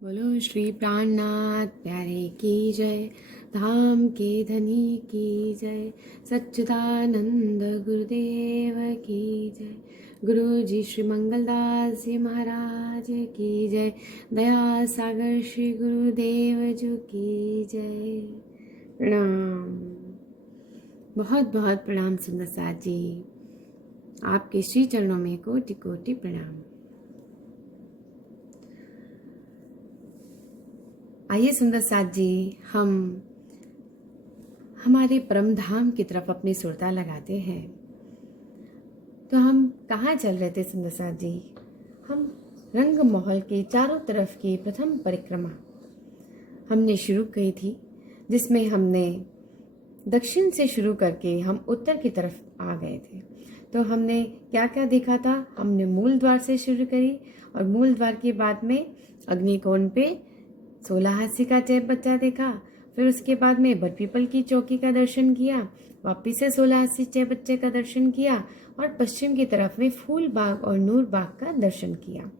बोलो श्री प्राणनाथ प्यारे की जय, धाम के धनी की जय, सच्चिदानंद गुरुदेव की जय, गुरु जी श्री मंगलदास जी महाराज की जय, दया सागर श्री गुरुदेव जी की जय। प्रणाम, बहुत बहुत प्रणाम सुंदर साथ जी, आपके श्री चरणों में कोटि कोटि प्रणाम। आइए सुंदर साथ जी, हम हमारे परम धाम की तरफ अपनी सुरता लगाते हैं। तो हम कहाँ चल रहे थे सुंदर साथ जी? हम रंग महल के चारों तरफ की प्रथम परिक्रमा हमने शुरू की थी, जिसमें हमने दक्षिण से शुरू करके हम उत्तर की तरफ आ गए थे। तो हमने क्या क्या देखा था? हमने मूल द्वार से शुरू करी और मूल द्वार के बाद में अग्निकोण पे 16 हाथी का चैप बच्चा देखा। फिर उसके बाद में बरपीपल की चौकी का दर्शन किया, वापिस से 16 हाथी चैप बच्चे का दर्शन किया और पश्चिम की तरफ में फूल बाग और नूर बाग का दर्शन किया।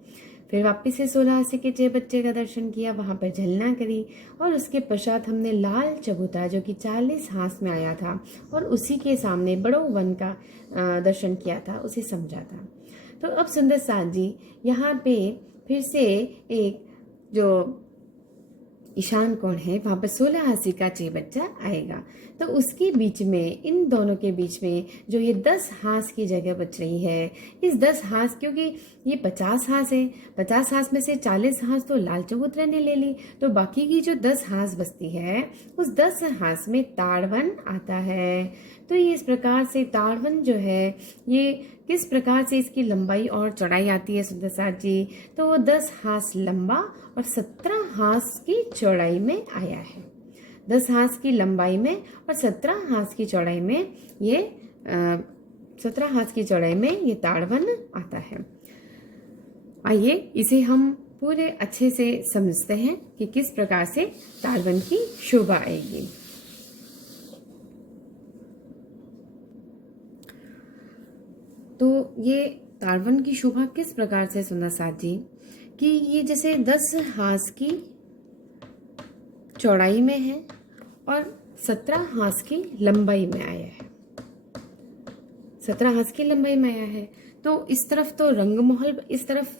फिर वापिस से 16 हाथी के चैप बच्चे का दर्शन किया, वहाँ पर झलना करी और उसके पश्चात हमने लाल चबूतरा जो कि 40 हाथ में आया था और उसी के सामने बड़ो वन का दर्शन किया था, उसे समझा था। तो अब सुंदर साथ जी, यहाँ पे फिर से एक जो ईशान कोण है, वहाँ पर 16 हाथी का चे बच्चा आएगा। तो उसके बीच में, इन दोनों के बीच में जो ये 10 हाथ की जगह बच रही है, इस 10 हाथ, क्योंकि ये 50 हाथ है, 50 हाथ में से 40 हाथ तो लाल चबूतरे ने ले ली, तो बाकी की जो 10 हाथ बचती है, उस 10 हाथ में ताड़वन आता है। तो ये इस प्रकार से ताड़वन जो है, ये किस प्रकार से इसकी लंबाई और चौड़ाई आती है सुंदर साथ जी? तो वो 10 हाथ लंबा और 17 हाथ की चौड़ाई में आया है। 10 हाथ की लंबाई में और 17 हाथ की चौड़ाई में ये 17 हाथ की चौड़ाई में ये ताड़वन आता है। आइए इसे हम पूरे अच्छे से समझते हैं कि किस प्रकार से ताड़वन की शोभा आएगी। तो ये ताड़वन की शोभा किस प्रकार से सुंदर साथ जी, कि ये जैसे 10 हाथ की चौड़ाई में है और 17 हाथ की लंबाई में आया है। 17 हाथ की लंबाई में आया है। तो इस तरफ तो रंगमहल, इस तरफ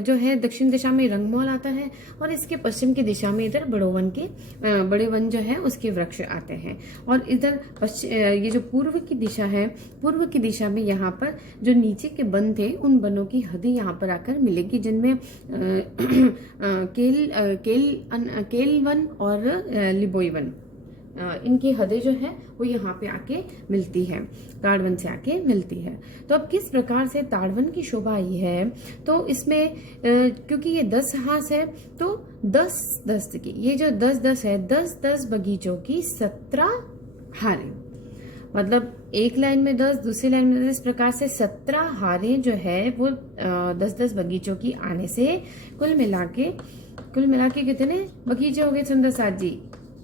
जो है दक्षिण दिशा में रंगमहल आता है और इसके पश्चिम की दिशा में इधर बड़े वन जो है उसके वृक्ष आते हैं। और इधर ये जो पूर्व की दिशा है, पूर्व की दिशा में यहाँ पर जो नीचे के वन थे, उन वनों की हदें यहाँ पर आकर मिलेगी, जिनमें केल वन और लिबोई वन, इनकी हदें जो है वो यहाँ पे आके मिलती है, ताड़वन से आके मिलती है। तो अब किस प्रकार से ताड़वन की शोभा आई है? तो इसमें क्योंकि ये 10 हाथ है, तो 10-10 की, ये जो 10-10 है, 10-10 बगीचों की 17 हारें, मतलब एक लाइन में 10, दूसरी लाइन में 10, इस प्रकार से 17 हारें जो है वो 10-10 बगीचों की आने से कुल मिला के कितने बगीचे हो गए सुंदर साथ जी?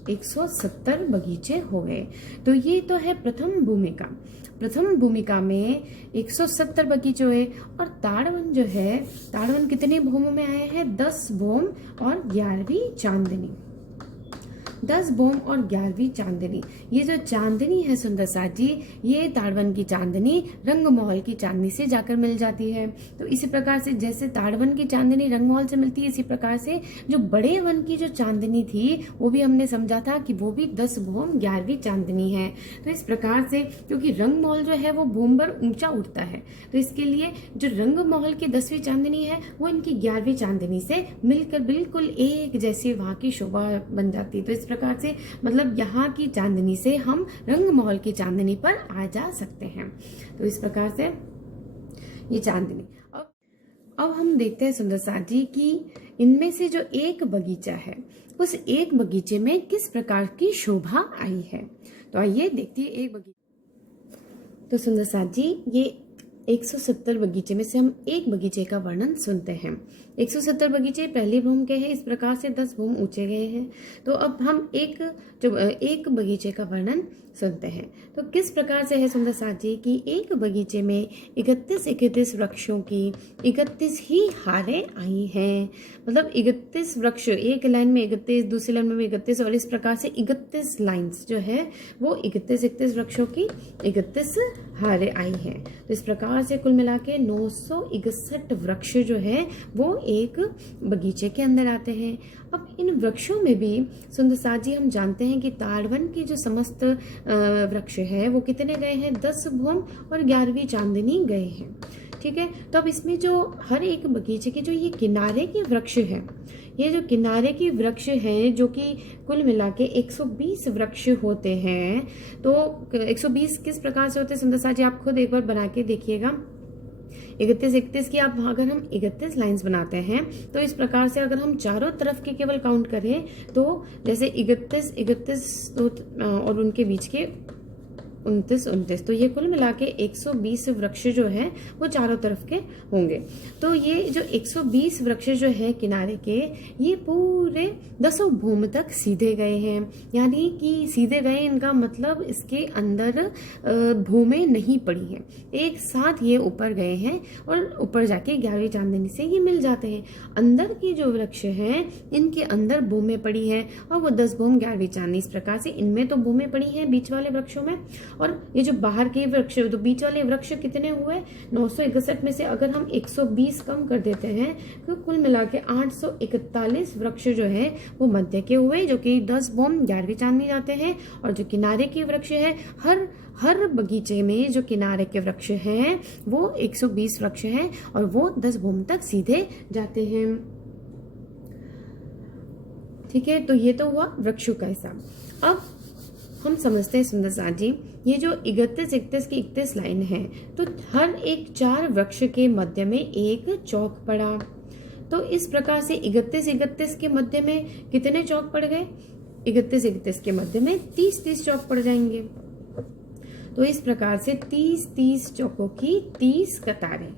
170 बगीचे हो गए। तो ये तो है प्रथम भूमिका में 170 बगीचे हुए। और ताड़वन जो है, ताड़वन कितने भूमों में आए हैं? 10 भूम और 11वीं चांदनी, 10 भूम और 11वीं चांदनी। ये जो चांदनी है सुंदर साथ जी, ये ताड़वन की चांदनी रंगमहल की चांदनी से जाकर मिल जाती है। तो इसी प्रकार से जैसे ताड़वन की चांदनी रंगमहल से मिलती है, इसी प्रकार से जो बड़े वन की जो चांदनी थी, वो भी हमने समझा था कि वो भी 10 भूम 11वीं चांदनी है। तो इस प्रकार से, क्योंकि रंगमहल जो है वो भूम पर ऊंचा उठता है, तो इसके लिए जो रंगमहल की 10वीं चांदनी है, वो इनकी 11वीं चांदनी से मिलकर बिल्कुल एक जैसी वहां की शोभा बन जाती है। तो इस प्रकार से मतलब यहाँ की चांदनी से हम रंगमहल की चांदनी पर आ जा सकते हैं। तो इस प्रकार से ये चांदनी। अब हम देखते हैं सुंदर साथ जी कि इनमें से जो एक बगीचा है, उस एक बगीचे में किस प्रकार की शोभा आई है। तो आइए देखते हैं एक बगीचा। तो सुंदर साथ जी, ये 170 बगीचे में से हम एक बगीचे का वर्णन सुनते हैं। 170 बगीचे पहले भूम के हैं, इस प्रकार से 10 भूम ऊंचे गए हैं। तो अब हम एक बगीचे का वर्णन सुनते हैं। तो किस प्रकार से है सुंदर साथ जी कि एक बगीचे में 31 वृक्षों की 31 ही हारें आई हैं। मतलब 31 वृक्ष, एक लाइन में 31, दूसरी लाइन में 31, और इस प्रकार से 31 लाइन्स जो है वो 31 वृक्षों की 31 हारें आई हैं। तो इस प्रकार से कुल मिला के 961 वृक्ष जो है वो एक बगीचे के अंदर आते हैं। अब इन वृक्षों में भी सुंदर साथ जी हम जानते हैं कि ताड़वन के जो समस्त वृक्ष है वो कितने गए हैं, 10 भूम और 11वीं चांदनी गए हैं। ठीक है, तो अब इसमें जो हर एक बगीचे के जो ये किनारे के वृक्ष हैं, ये जो किनारे के वृक्ष हैं जो कि कुल मिला के 120 वृक्ष होते हैं। तो 120 किस प्रकार से होते हैं सुंदर साथ जी, आप खुद एक बार बना के देखिएगा। 31 की आप अगर हम 31 लाइंस बनाते हैं तो इस प्रकार से अगर हम चारों तरफ के केवल काउंट करें तो जैसे 31 तो और उनके बीच के 29, तो ये कुल मिला के 120 वृक्ष जो है वो चारों तरफ के होंगे। तो ये जो 120 वृक्ष जो है किनारे के, ये पूरे 10 भूम तक सीधे गए हैं। यानी कि सीधे गए, इनका मतलब इसके अंदर भूमें नहीं पड़ी हैं, एक साथ ये ऊपर गए हैं और ऊपर जाके 11वीं चांदनी से ये मिल जाते हैं। अंदर के जो वृक्ष हैं इनके अंदर भूमें पड़ी हैं और वो 10 भूम 11वीं चांदनी, इस प्रकार से इनमें तो भूमें पड़ी हैं बीच वाले वृक्षों में। और ये जो बाहर के वृक्ष, तो बीच वाले वृक्ष कितने हुए, 961 में से अगर हम 120 कम कर देते हैं तो कुल मिला के 841 वृक्ष जो है वो मध्य के हुए, जो कि 10 भूम 11वीं चांदनी जाते हैं। और जो किनारे के वृक्ष है, हर बगीचे में जो किनारे के वृक्ष हैं वो 120 वृक्ष हैं और वो 10 भूम तक सीधे जाते हैं। ठीक है, तो ये तो हुआ वृक्षों का हिसाब। अब हम समझते हैं सुंदर साथ जी, ये जो 31 की 31 लाइन है, तो हर एक 4 वृक्ष के मध्य में एक चौक पड़ा। तो इस प्रकार से 31 के मध्य में कितने चौक पड़ गए, 31 के मध्य में 30 चौक पड़ जाएंगे। तो इस प्रकार से 30 चौकों की 30 कतारें,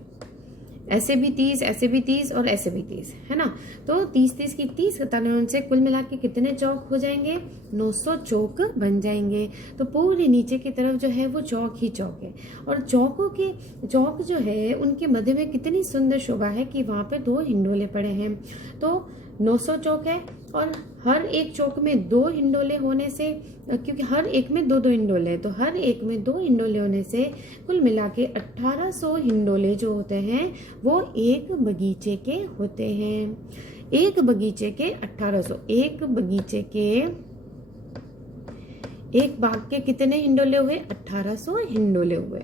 ऐसे भी 30, ऐसे भी 30 और ऐसे भी 30, है ना। तो 30 की 30 कतारें, उनसे कुल मिला के कितने चौक हो जाएंगे, 900 चौक बन जाएंगे। तो पूरे नीचे की तरफ जो है वो चौक ही चौक है। और चौक जो है उनके मध्य में कितनी सुंदर शोभा है कि वहां पे 2 हिंडोले पड़े हैं। तो 900 चौक है और हर एक चौक में 2 हिंडोले होने से, क्योंकि हर एक में 2 हिंडोले हैं, तो हर एक में 2 हिंडोले होने से कुल मिला के 1800 हिंडोले जो होते हैं वो एक बगीचे के होते हैं। एक बगीचे के 1800, एक बाग के कितने हिंडोले हुए, 1800 हिंडोले हुए।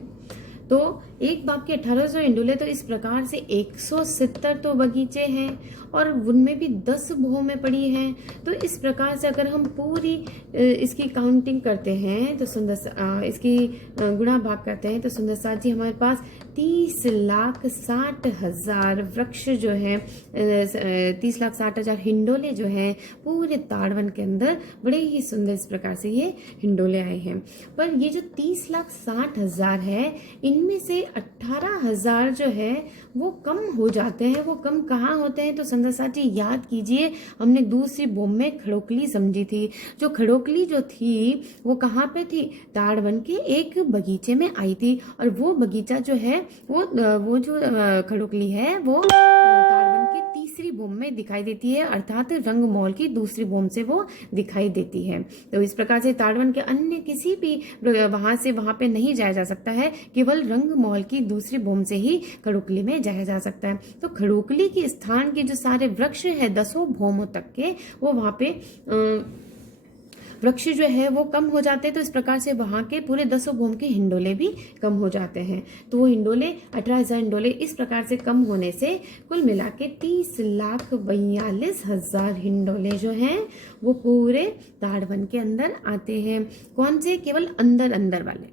तो एक बाग के 1800 हिंडोले, तो इस प्रकार से 170 तो बगीचे हैं और उनमें भी 10 भूमें पड़ी हैं। तो इस प्रकार से अगर हम पूरी इसकी काउंटिंग करते हैं तो इसकी गुणा भाग करते हैं तो सुंदर साथ जी हमारे पास 30,60,000 वृक्ष जो है, 30,60,000 हिंडोले जो हैं पूरे ताड़वन के अंदर बड़े ही सुंदर इस प्रकार से ये हिंडोले आए हैं। पर ये जो 30,60,000 है, इनमें से 18,000 जो है वो कम हो जाते हैं। वो कम कहाँ होते हैं तो सुंदर साथ जी याद कीजिए, हमने दूसरी भूम में खड़ोकली समझी थी। जो खड़ोकली जो थी वो कहाँ पे थी, ताड़वन के एक बगीचे में आई थी। और वो बगीचा जो है वो जो खड़ोकली है वो ताड़वन की तीसरी भूम में दिखाई देती है, अर्थात रंगमहल की दूसरी भूम से वो दिखाई देती है। तो इस प्रकार से ताड़वन के अन्य किसी भी वहां से वहां पे नहीं जाया जा सकता है, केवल रंगमहल की दूसरी भूम से ही खड़ोकली में जाया जा सकता है। तो खड़ोकली के स्थान के जो सारे वृक्ष है 10 भूमों तक के, वो वहां पे वृक्ष जो है वो कम हो जाते हैं। तो इस प्रकार से वहां के पूरे 10 भूम के हिंडोले भी कम हो जाते हैं। तो वो हिंडोले 18,000 हिंडोले इस प्रकार से कम होने से कुल मिला के 30,42,000 हिंडोले जो हैं वो पूरे ताड़वन के अंदर आते हैं। कौन से, केवल अंदर वाले।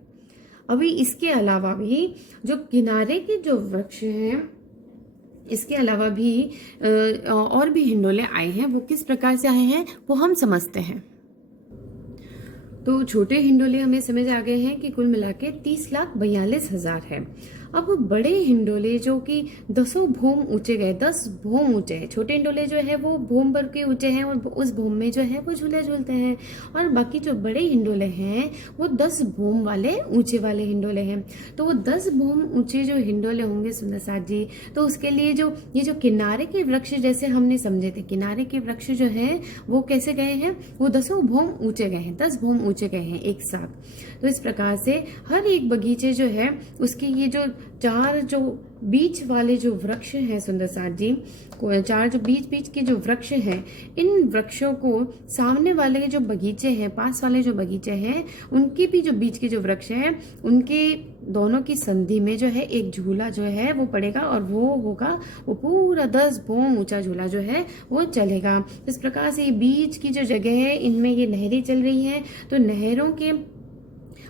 अभी इसके अलावा भी जो किनारे के जो वृक्ष हैं, इसके अलावा भी और भी हिंडोले आए हैं। वो किस प्रकार से आए हैं वो हम समझते हैं। तो छोटे हिंडोले हमें समझ आ गए हैं कि कुल मिला के 30,42,000 है। अब बड़े हिंडोले जो कि 10 भोम ऊंचे गए, 10 भोम ऊंचे हैं। छोटे हिंडोले जो है वो भोम भर के ऊंचे हैं और उस भोम में जो है वो झूले झूलते हैं, और बाकी जो बड़े हिंडोले हैं वो 10 भोम वाले ऊंचे वाले हिंडोले हैं। तो वो 10 भोम ऊंचे जो हिंडोले होंगे सुंदर साथ जी, तो उसके लिए जो ये जो किनारे के वृक्ष जैसे हमने समझे थे, किनारे के वृक्ष जो है वो कैसे गए हैं, वो 10 भोम ऊंचे गए हैं, 10 भोम ऊंचे गए हैं एक साथ। तो इस प्रकार से हर एक बगीचे जो है उसकी ये जो चार जो बीच वाले जो वृक्ष हैं सुंदर साथ जी, चार जो बीच बीच के जो वृक्ष हैं, इन वृक्षों को सामने वाले जो बगीचे हैं, पास वाले जो बगीचे हैं, उनके भी जो बीच के जो वृक्ष हैं, उनके दोनों की संधि में जो है एक झूला जो है वो पड़ेगा, और वो होगा वो पूरा 10 भोम ऊंचा झूला जो है वो चलेगा। इस प्रकार से ये बीच की जो जगह है इनमें ये नहरें चल रही हैं, तो नहरों के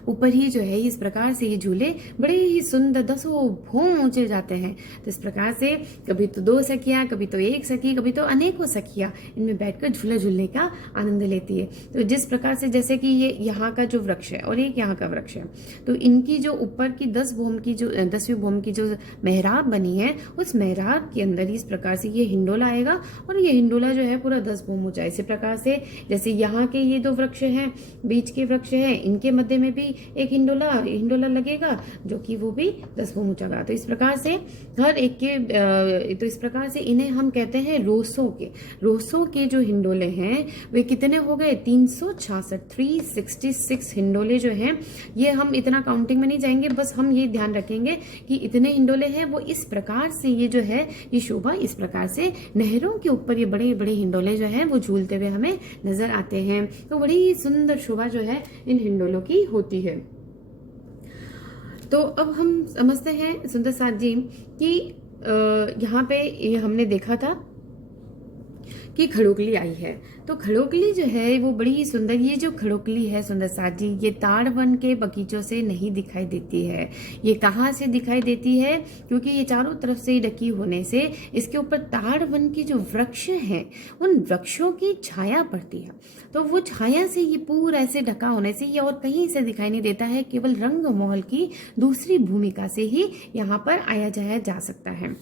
ऊपर ही जो है इस प्रकार से ये झूले बड़े ही सुंदर 10 भोम ऊंचे जाते हैं। तो इस प्रकार से कभी तो 2 सखियां, कभी तो 1 सखी, कभी तो अनेकों सखियां इनमें बैठकर झूला झूलने का आनंद लेती है। तो जिस प्रकार से जैसे कि ये यहाँ का जो वृक्ष है और एक यहाँ का वृक्ष है, तो इनकी जो ऊपर की 10 भोम की जो 10वीं भोम की जो मेहराब बनी है, उस मेहराब के अंदर इस प्रकार से ये हिंडोला आएगा, और ये हिंडोला जो है पूरा 10 भोम ऊंचा। इसी प्रकार से जैसे यहाँ के ये 2 वृक्ष हैं, बीच के वृक्ष हैं, इनके मध्य में भी एक हिंडोला लगेगा जो कि वो भी 10 भोम ऊंचा गा। तो इस प्रकार से हर एक के तो इस प्रकार से इन्हें हम कहते हैं रोसों के जो हिंडोले हैं वे कितने हो गए, 366, 366 हिंडोले जो हैं। ये हम इतना काउंटिंग में नहीं जाएंगे, बस हम ये ध्यान रखेंगे कि इतने हिंडोले हैं। वो इस प्रकार से ये जो है ये शोभा इस प्रकार से नहरों के ऊपर ये बड़े बड़े हिंडोले जो हैं वो झूलते हुए हमें नजर आते हैं। तो बड़ी सुंदर शोभा जो है इन हिंडोलों की होती है। तो अब हम समझते हैं सुंदर साथ जी कि यहाँ पे ये हमने देखा था कि खड़ोकली आई है। तो खड़ोकली जो है वो बड़ी ही सुंदर, ये जो खड़ोकली है सुंदर साथ जी, ये ताड़ वन के बगीचों से नहीं दिखाई देती है। ये कहाँ से दिखाई देती है, क्योंकि ये चारों तरफ से ढकी होने से इसके ऊपर ताड़ वन के जो वृक्ष हैं उन वृक्षों की छाया पड़ती है। तो वो छाया से ये पूरा ऐसे ढका होने से ये और कहीं से दिखाई नहीं देता है, केवल रंग महल की दूसरी भूमिका से ही यहाँ पर आया जाया जा सकता है।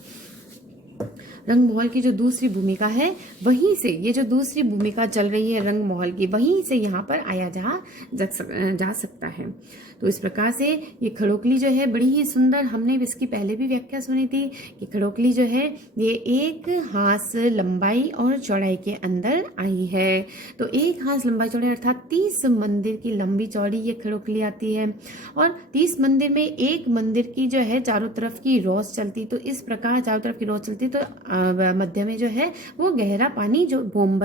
रंग महल की जो दूसरी भूमिका है वहीं से, ये जो दूसरी भूमिका चल रही है रंग महल की, वहीं से यहाँ पर आया जा सकता है। तो इस प्रकार से ये खड़ोकली जो है बड़ी ही सुंदर, हमने इसकी पहले भी व्याख्या सुनी थी कि खड़ोकली जो है ये 1 हाथ लंबाई और चौड़ाई के अंदर आई है। तो 1 हाथ लंबाई चौड़ाई अर्थात 30 मंदिर की लंबी चौड़ी ये खड़ोकली आती है, और 30 मंदिर में एक मंदिर की जो है चारों तरफ की रोज चलती। तो इस प्रकार चारों तरफ की रोज चलती, तो मध्य में जो है वो गहरा पानी, जो भोम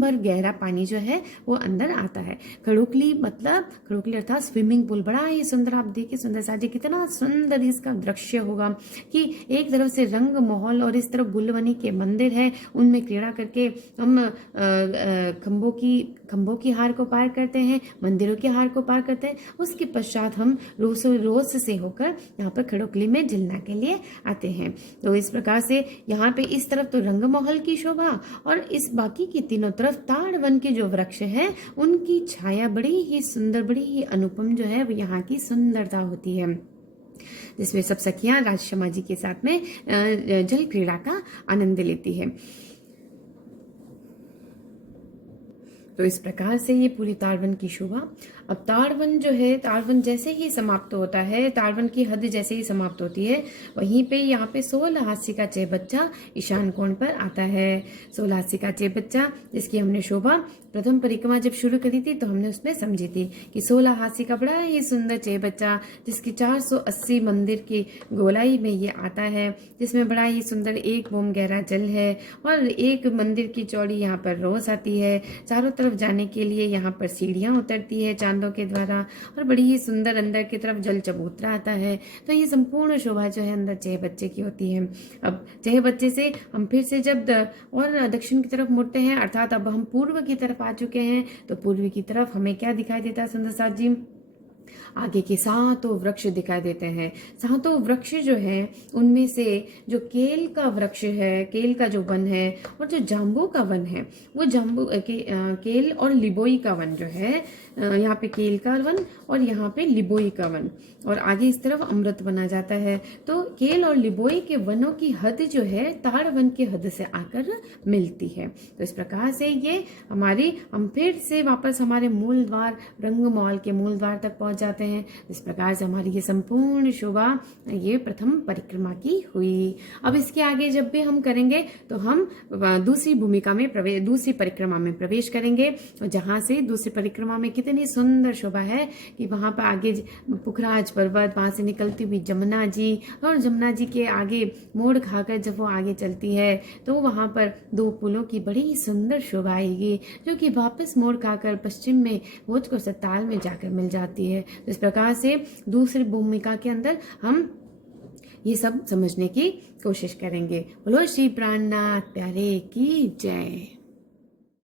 भर गहरा पानी जो है वो अंदर आता है। खड़ोकली मतलब खड़ोकली अर्थात स्विमिंग पूल। बड़ा ही सुंदर, आप देखिए सुंदर साथ जी कितना सुंदर इसका दृश्य होगा कि एक तरफ से रंग महल और इस तरफ बुलवनी के मंदिर है, उनमें क्रीड़ा करके हम खंभों की हार को पार करते हैं, मंदिरों की हार को पार करते हैं। उसके पश्चात हम रोज से होकर यहाँ पर खड़ोकली में झिलना के लिए आते हैं। तो इस प्रकार से यहाँ पे इस तरफ तो रंग महल की शोभा, और इस बाकी की तीनों तरफ ताड़ वन के जो वृक्ष हैं उनकी छाया बड़ी ही सुंदर, बड़ी ही अनुपम जो है वो यहाँ की सुंदरता होती है, जिसमें सब सखियां राजशमा जी के साथ में जल क्रीड़ा का आनंद लेती है। तो इस प्रकार से ये पूरी ताड़वन की शोभा। अब ताड़वन जो है, ताड़वन जैसे ही समाप्त होता है, ताड़वन की हद जैसे ही समाप्त होती है, वहीं पे यहाँ पे 16 हास्य का चेबच्चा ईशान कोण पर आता है। 16 हास्य का चेबच्चा जिसकी हमने शोभा प्रथम परिक्रमा जब शुरू करी थी तो हमने उसमें समझी थी कि 16 हास्य का बड़ा ही सुंदर चेबच्चा जिसकी 480 मंदिर की गोलाई में ये आता है, जिसमें बड़ा ही सुंदर 1 भोम गहरा जल है और 1 मंदिर की चौड़ी यहाँ पर रोज आती है। चारों तरफ जाने के लिए यहाँ पर सीढ़ियाँ उतरती है चांदों के द्वारा, और बड़ी ही सुंदर अंदर की तरफ जल चबूतरा आता है। तो ये संपूर्ण शोभा जो है अंदर चेहबच्चे की होती है। अब चेहबच्चे से हम फिर से जब और दक्षिण की तरफ मुड़ते हैं, अर्थात अब हम पूर्व की तरफ आ चुके हैं, तो पूर्वी की तरफ हमें क्या दिखाई देता है सुंदर साथ जी, आगे के सातों वृक्ष दिखाई देते हैं। सातों वृक्ष जो है उनमें से जो केल का वृक्ष है, केल का जो वन है, और जो जाम्बू का वन है, वो केल और लिबोई का वन जो है, यहाँ पे केल का वन और यहाँ पे लिबोई का वन, और आगे इस तरफ अमृत बना जाता है। तो केल और लिबोई के वनों की हद जो है ताड़ वन की हद से आकर मिलती है। तो इस प्रकार से ये हम फिर से वापस हमारे मूल द्वार रंगमहल के मूल द्वार तक पहुंच जाते हैं। इस प्रकार से हमारी ये संपूर्ण शोभा ये प्रथम परिक्रमा की हुई। अब इसके आगे जब भी हम करेंगे तो हम दूसरी भूमिका में दूसरी परिक्रमा में प्रवेश करेंगे, और जहाँ से दूसरी परिक्रमा में कितनी सुंदर शोभा है कि वहाँ पर आगे पुखराज पर्वत, वहाँ से निकलती हुई जमुना जी, और जमुना जी के आगे मोड़ खाकर जब वो आगे चलती है तो वहाँ पर दो पुलों की बड़ी सुंदर शोभा आएगी, जो कि वापस मोड़ खाकर पश्चिम में भोजपुर सत्ताल में जाकर मिल जाती है। तो इस प्रकार से दूसरी भूमिका के अंदर हम ये सब समझने की कोशिश करेंगे। बोलो श्री प्राणनाथ प्यारे की जय।